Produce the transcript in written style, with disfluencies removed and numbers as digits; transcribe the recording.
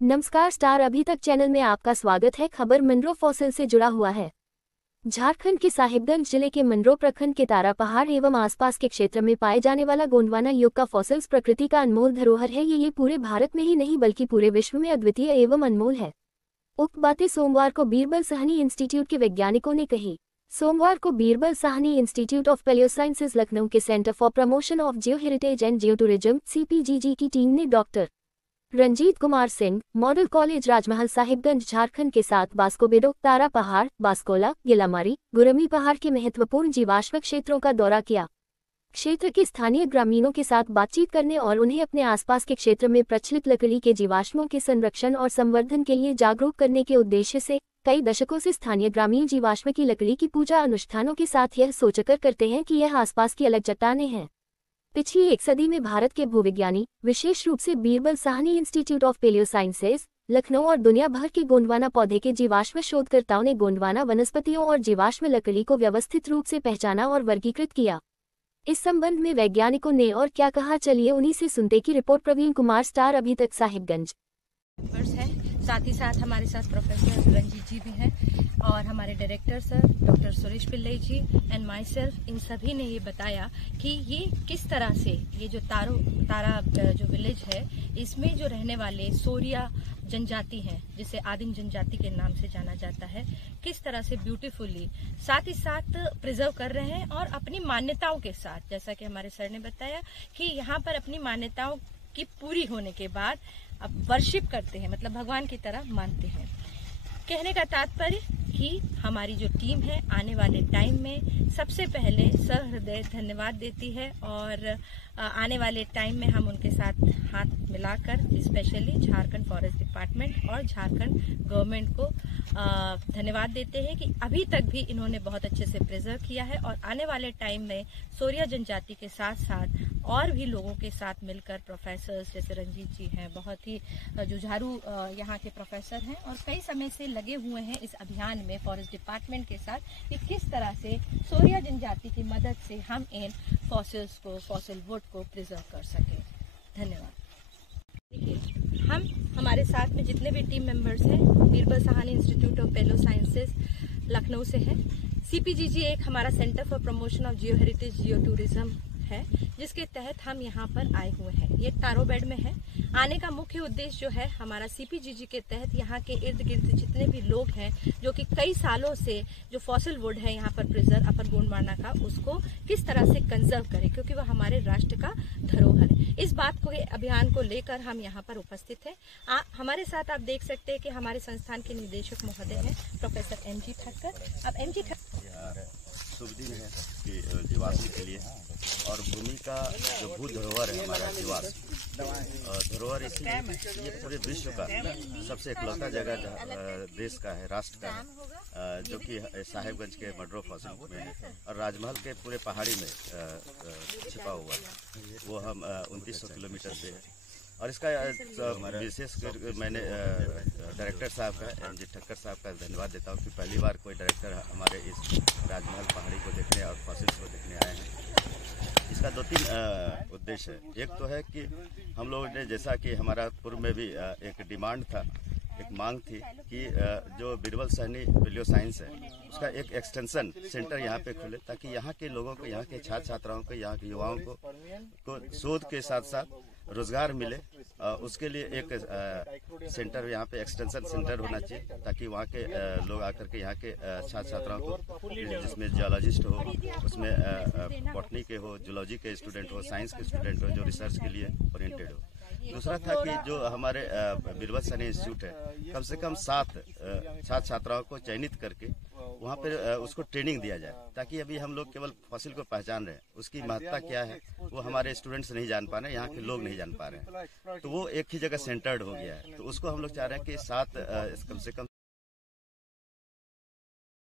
नमस्कार स्टार अभी तक चैनल में आपका स्वागत है। खबर मनरो फॉसिल से जुड़ा हुआ है। झारखंड के साहिबगंज जिले के मनरो प्रखंड के तारा पहाड़ एवं आसपास के क्षेत्र में पाए जाने वाला गोंडवाना युग का फॉसिल्स प्रकृति का अनमोल धरोहर है। ये पूरे भारत में ही नहीं बल्कि पूरे विश्व में अद्वितीय एवं अनमोल है। उक्त बातें सोमवार को बीरबल साहनी इंस्टीट्यूट के वैज्ञानिकों ने कही। सोमवार को Birbal Sahni institute of palaeosciences Lucknow के centre for promotion of geo heritage and geo tourism CPGG की टीम ने doctor Ranjit Kumar Singh, model college Rajmahal Sahibganj Jharkhand के साथ बास्कोबेडो, तारा पहाड़, बास्कोला, गिलामारी, गुरमी पहाड़ के महत्वपूर्ण जीवाश्म क्षेत्रों का दौरा किया। क्षेत्र के स्थानीय ग्रामीणों के साथ बातचीत करने और उन्हें अपने आसपास के क्षेत्र में प्रचलित लकड़ी के जीवाश्मों के संरक्षण और संवर्धन के लिए जागरूक करने के उद्देश्य से कई दशकों से स्थानीय ग्रामीण जीवाश्म की लकड़ी की पूजा अनुष्ठानों के साथ यह सोचकर करते हैं कि यह आसपास की अलग चट्टानें हैं। पिछली एक सदी में भारत के भूविज्ञानी, विशेष रूप से Birbal Sahni institute of palaeosciences Lucknow और दुनिया भर के गोंडवाना पौधे के जीवाश्म शोधकर्ताओं ने गोंडवाना वनस्पतियों और जीवाश्म लकड़ी को व्यवस्थित रूप से पहचाना और वर्गीकृत किया। इस संबंध में वैज्ञानिकों ने और क्या कहा, चलिए उन्हीं से सुनते की रिपोर्ट। प्रवीण कुमार, स्टार अभी तक साहिबगंज। साथ ही साथ हमारे साथ प्रोफेसर रंजीत जी भी हैं और हमारे director sir doctor Suresh Pillai ji and myself, इन सभी ने ये बताया कि ये किस तरह से ये जो तारा जो विलेज है, इसमें जो रहने वाले सोरिया जनजाति हैं, जिसे आदिम जनजाति के नाम से जाना जाता है, किस तरह से ब्यूटीफुली साथ ही साथ प्रिजर्व कर रहे हैं और अपनी मान्यताओं के साथ, जैसा कि हमारे सर ने बताया कि यहाँ पर अपनी मान्यताओं की पूरी होने के बाद अब वर्शिप करते हैं, मतलब भगवान की तरह मानते हैं। कहने का तात्पर्य कि हमारी जो टीम है आने वाले टाइम में सबसे पहले सहृदय धन्यवाद देती है और आने वाले टाइम में हम उनके साथ हाथ मिलाकर स्पेशली झारखंड फॉरेस्ट डिपार्टमेंट और झारखंड गवर्नमेंट को धन्यवाद देते हैं कि अभी तक भी इन्होंने बहुत अच्छे से प्रिजर्व किया है और आने वाले टाइम में सोरिया जनजाति के साथ साथ और भी लोगों के साथ मिलकर प्रोफेसर्स जैसे रंजीत जी हैं, बहुत ही जुझारू यहाँ के प्रोफेसर हैं और कई समय से लगे हुए हैं इस अभियान में फॉरेस्ट डिपार्टमेंट के साथ कि किस तरह से सोरिया जनजाति की मदद से हम इन फॉसिल्स को, फॉसिल वुड को प्रिजर्व कर सकें। धन्यवाद। देखिए, हमारे साथ में जितने भी टीम मेंबर्स हैं Birbal Sahni institute of palaeosciences Lucknow से है। CPGG एक हमारा centre for promotion of geo heritage Jio tourism है, जिसके तहत हम यहाँ पर आए हुए हैं। ये तारो बेड में है। आने का मुख्य उद्देश्य जो है हमारा CPGG के तहत यहाँ के इर्द गिर्द जितने भी लोग हैं जो कि कई सालों से जो फॉसिल वुड है यहाँ पर प्रिजर्व अपन गोंडवाना का, उसको किस तरह से कंजर्व करें, क्योंकि वह हमारे राष्ट्र का धरोहर है। इस बात को, अभियान को लेकर हम यहाँ पर उपस्थित हैं। हमारे साथ आप देख सकते हैं कि हमारे संस्थान के निदेशक महोदय हैं प्रोफेसर MG ठक्कर। अब MG ठक्कर, शुभ दिन है कि जीवाश्म के लिए और भूमि का जो भू धरोहर है हमारा जीवाश्म धरोहर, इसलिए ये पूरे विश्व का सबसे इकलौता जगह देश का है, राष्ट्र का है, जो कि साहिबगंज के मनरो फॉसिल में है और राजमहल के पूरे पहाड़ी में छिपा हुआ है। वो हम 2900 किलोमीटर से है और इसका विशेष मैंने डायरेक्टर साहब का, MG ठक्कर साहब का धन्यवाद देता हूँ कि पहली बार कोई डायरेक्टर हमारे इस राजमहल पहाड़ी को देखने और फॉसिल्स को देखने आए हैं। इसका 2-3 उद्देश्य है। एक तो है कि हम लोगों ने, जैसा कि हमारा पूर्व में भी एक डिमांड था, एक मांग थी कि जो बीरबल साहनी पैलियोसाइंस है उसका एक एक्सटेंशन सेंटर यहाँ पे खुले, ताकि यहाँ के लोगों को, यहाँ के छात्र छात्राओं को, यहाँ के युवाओं को शोध के साथ साथ रोजगार मिले। उसके लिए एक सेंटर यहाँ पे एक्सटेंशन सेंटर होना चाहिए, ताकि वहाँ के लोग आकर के यहाँ के छात्र छात्राओं को, जिसमें जियोलॉजिस्ट हो, उसमें बॉटनी के हो, जूलॉजी के स्टूडेंट हो, साइंस के स्टूडेंट हो, जो रिसर्च के लिए ओरिएंटेड हो। दूसरा था कि जो हमारे बीरबल साहनी इंस्टीट्यूट है, कम से कम 7 छात्र छात्राओं को चयनित करके वहाँ पे उसको ट्रेनिंग दिया जाए, ताकि अभी हम लोग केवल फॉसिल को पहचान रहे हैं, उसकी महत्ता क्या है वो हमारे स्टूडेंट्स नहीं जान पा रहे हैं, यहाँ के लोग नहीं जान पा रहे हैं, तो वो एक ही जगह सेंटर्ड हो गया है। तो उसको हम लोग चाह रहे हैं कि 7 कम से कम